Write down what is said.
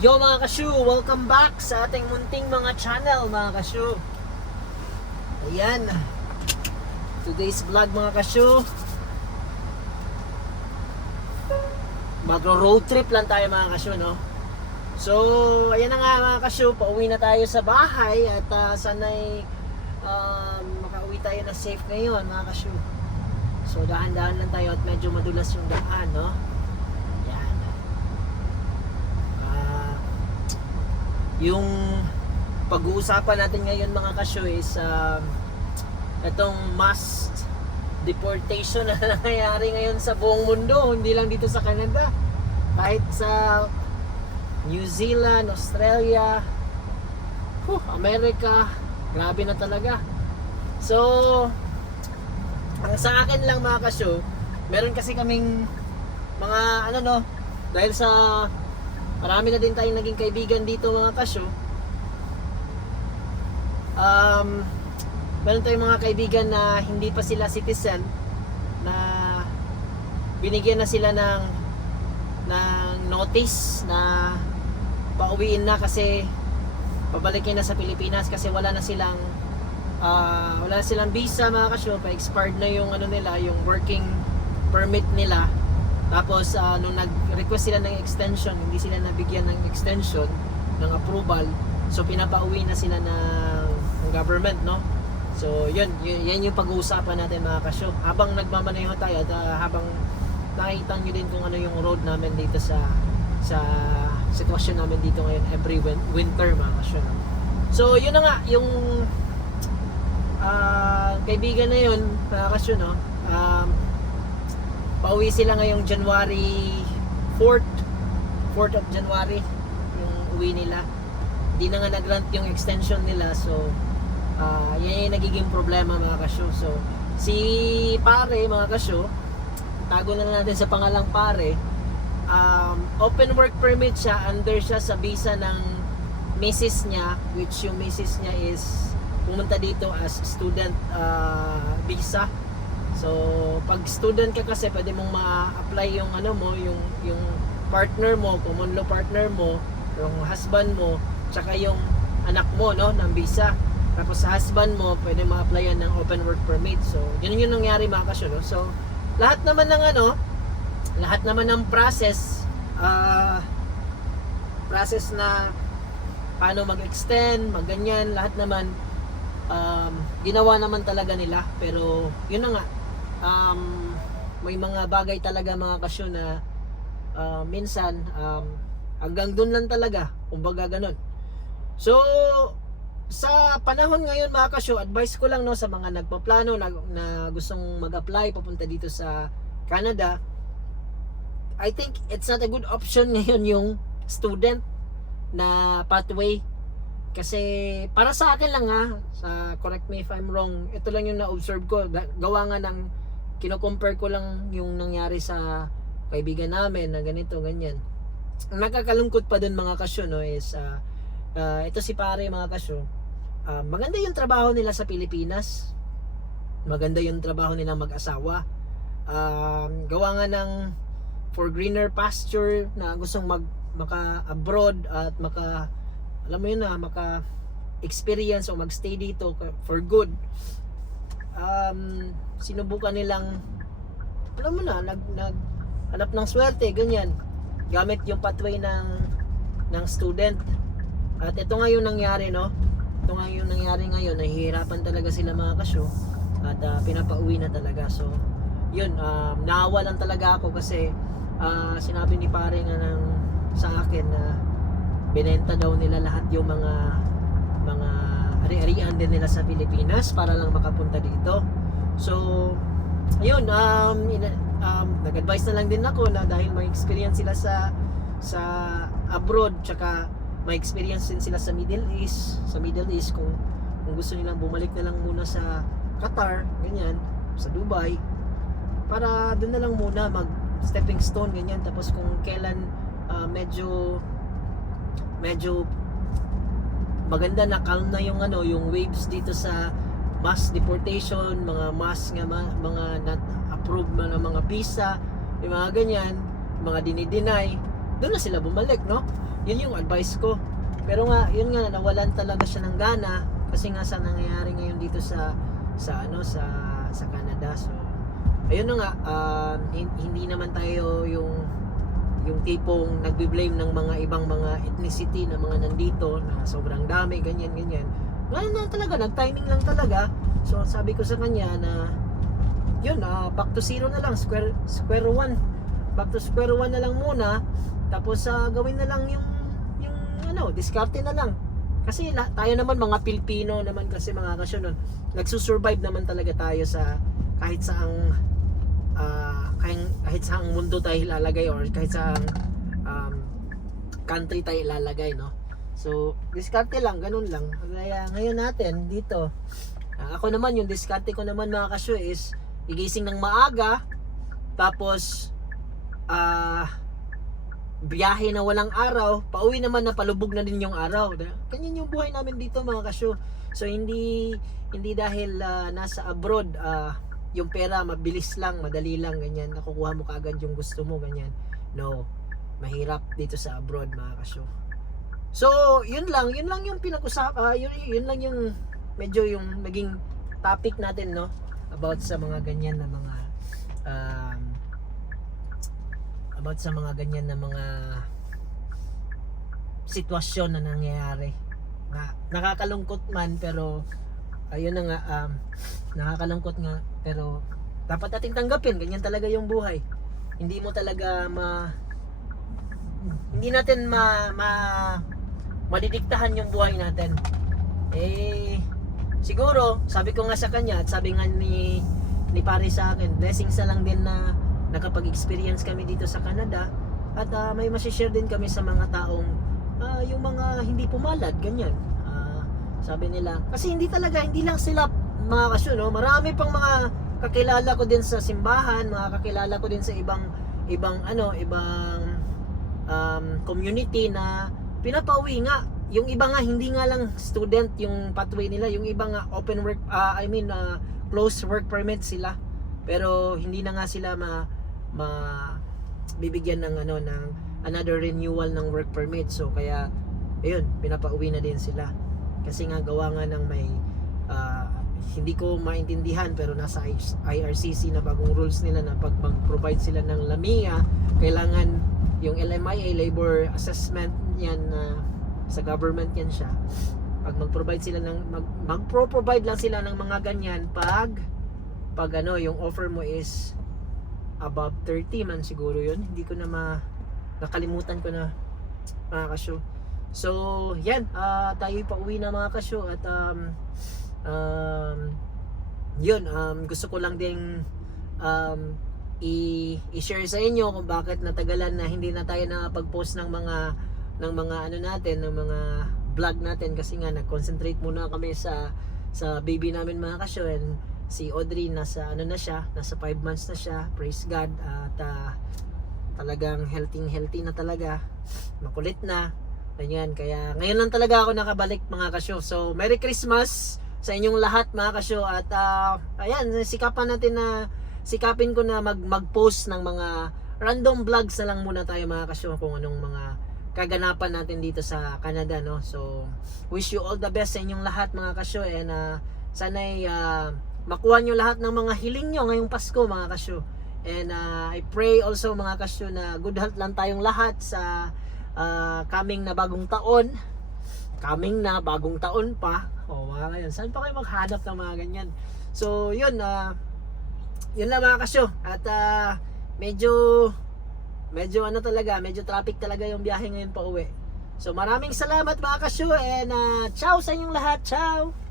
Yo mga kasyu, welcome back sa ating munting mga channel mga kasyu. Ayan, today's vlog mga kasyu, magro-road trip lang tayo mga kasyu, no? So, ayan na nga mga kasyu, pauwi na tayo sa bahay at sana'y makauwi tayo na safe ngayon mga kasyu. So, dahan-dahan lang tayo at medyo madulas yung daan, no? Yung pag-uusapan natin ngayon mga kasyo is itong mass deportation na nangyayari ngayon sa buong mundo, hindi lang dito sa Canada, kahit sa New Zealand, Australia, America, grabe na talaga. So ang sa akin lang mga kasyo, meron kasi kaming mga dahil sa marami na din tayong naging kaibigan dito mga kasyo. Meron tayong mga kaibigan na hindi pa sila citizen, na binigyan na sila ng notice na pauwiin na kasi pabalikin na sa Pilipinas kasi wala na silang visa mga kasyo, pa-expired na yung nila, yung working permit nila. Tapos nung nag-request sila ng extension, hindi sila nabigyan ng extension, ng approval. So pinapauwi na sila ng government, no? So yan yung pag-uusapan natin mga kasyo. Habang nagmamaneho tayo at habang nakikita nyo din kung ano yung road namin dito sa sitwasyon namin dito ngayon every winter mga kasyo, no? So yun na nga, yung kaibigan na yun mga kasyo, no? Pauwi sila ngayong January 4th of January yung uwi nila. Hindi na nga nag-grant yung extension nila, so yan yung nagiging problema mga kasyo. So si pare mga kasyo, tago na lang natin sa pangalang pare, open work permit siya, under siya sa visa ng misis niya, which yung misis niya is pumunta dito as student visa. So, pag student ka kasi pwede mong ma-apply yung yung partner mo, common law partner mo, yung husband mo, tsaka yung anak mo, no, ng visa. Tapos sa husband mo, pwede ma-applyan ng open work permit. So, yun yung nangyari mga kasyo, no? So, lahat naman ng process na paano mag-extend, magganyan, lahat naman ginawa naman talaga nila. Pero, yun na nga, may mga bagay talaga mga kasyo na minsan hanggang dun lang talaga, kumbaga ganun. So sa panahon ngayon mga kasyo, advice ko lang, no, sa mga nagpaplano na gustong mag-apply papunta dito sa Canada, I think it's not a good option ngayon yung student na pathway. Kasi para sa akin lang correct me if I'm wrong, ito lang yung na-observe ko, gawa nga ng kino-compare ko lang yung nangyari sa kaibigan namin na ganito, ganyan. Ang nakakalungkot pa dun mga kasyo, no, is ito si pare mga kasyo, maganda yung trabaho nila sa Pilipinas, maganda yung trabaho nila mag-asawa, gawa nga ng for greener pasture na gustong maka-abroad at alam mo yun na, maka-experience o mag-stay dito for good. Sinubukan nilang, alam mo na, naghanap ng swerte, ganyan, gamit yung pathway ng student. At ito nga yung nangyari, no? Ito nga yung nangyari ngayon, nahihirapan talaga sila mga kasyo at pinapauwi na talaga. So yun, naawa lang talaga ako kasi sinabi ni pare nga sa akin na binenta daw nila lahat yung mga ari-arian din nila sa Pilipinas para lang makapunta dito. So yun, nag-advise na lang din ako na dahil may experience sila sa abroad, tsaka ma-experience din sila sa Middle East. Sa Middle East, kung gusto nilang bumalik na lang muna sa Qatar, ganyan, sa Dubai, para doon na lang muna mag stepping stone, ganyan. Tapos kung kailan medyo maganda na, calm na yung yung waves dito sa mass deportation, mga mass nga mga not approved na mga visa, yung mga ganyan, mga dinideny, doon na sila bumalik, no? Yun yung advice ko. Pero nga, yun nga, nawalan talaga siya ng gana kasi nga sa nangyayari ngayon dito sa Canada. So ayun na nga, hindi naman tayo yung tipong nagbi-blame ng mga ibang mga ethnicity na mga nandito na sobrang dami, ganyan. Wala na talaga, nag-timing lang talaga. So sabi ko sa kanya na yun, back to zero na lang, square one. Back to square one na lang muna. Tapos gawin na lang yung diskarte na lang. Kasi tayo naman mga Pilipino naman kasi mga kasyo nun, nagsusurvive naman talaga tayo sa kahit saang mundo tayo ilalagay or kahit saang country tayo ilalagay, no? So diskarte lang, ganun lang. Kaya ngayon natin dito, ako naman yung diskarte ko naman mga kasyo is igising ng maaga, tapos biyahe na walang araw, pauwi naman na palubog na din yung araw. Ganyan yung buhay namin dito mga kasyo. So hindi dahil nasa abroad, yung pera mabilis lang, madali lang, ganyan, nakukuha mo kaagad yung gusto mo, ganyan. No, mahirap dito sa abroad mga kasyo. So yun lang yung yun lang yung medyo yung naging topic natin, no, about sa mga ganyan na mga sitwasyon na nangyayari. Nakakalungkot man, pero ayun na nga, nakakalungkot nga, pero dapat nating tanggapin, ganyan talaga yung buhay. Hindi mo talaga hindi natin madidiktahan yung buhay natin. Siguro sabi ko nga sa kanya, at sabi nga ni pare sa akin, blessings na lang din na nakapag-experience kami dito sa Canada, at may masishare din kami sa mga taong yung mga hindi pumalad, ganyan. Sabi nila, kasi hindi lang sila mga kasyo, no? Marami pang mga kakilala ko din sa simbahan, mga kakilala ko din sa ibang community na pinapauwi nga. Yung iba nga hindi nga lang student yung pathway nila, yung iba nga open work, closed work permit sila. Pero hindi na nga sila bibigyan ng ng another renewal ng work permit. So kaya ayun, pinapauwi na din sila. Kasi nga gawa nga ng may hindi ko maintindihan, pero nasa IRCC na bagong rules nila na pag mag-provide sila ng LAMIA, kailangan yung LMIA, labor assessment yan, sa government yan siya. Pag mag-provide lang sila ng mga ganyan pag yung offer mo is above 30 man siguro yun. Hindi ko na nakalimutan ko na mga kasyo. So yan, tayo pa-uwi na mga kasyo, at yun, gusto ko lang ding i-share sa inyo kung bakit natagalan na hindi na tayo nakapag-post ng mga natin, ng mga vlog natin, kasi nga nag-concentrate muna kami sa baby namin mga kasyo. And si Audrey nasa nasa 5 months na siya, praise God, at talagang healthy na talaga, makulit na, ganyan. Kaya ngayon lang talaga ako nakabalik mga kasyo. So Merry Christmas sa inyong lahat mga kasyo, at ayan, sikapin ko na mag-post ng mga random vlogs na lang muna tayo mga kasyo, kung anong mga kaganapan natin dito sa Canada, no. So wish you all the best sa inyong lahat mga kasyo, and sana'y makuha nyo lahat ng mga hiling nyo ngayong Pasko mga kasyo. And I pray also mga kasyo na good health lang tayong lahat sa coming na bagong taon. Coming na bagong taon pa. Mga ganyan. Saan pa kayo maghanap ng mga ganyan? So yun, yun lang mga kasyo. At medyo medyo traffic talaga yung biyahe ngayon pa uwi. So maraming salamat mga kasyo, and ciao sa inyong lahat. Ciao!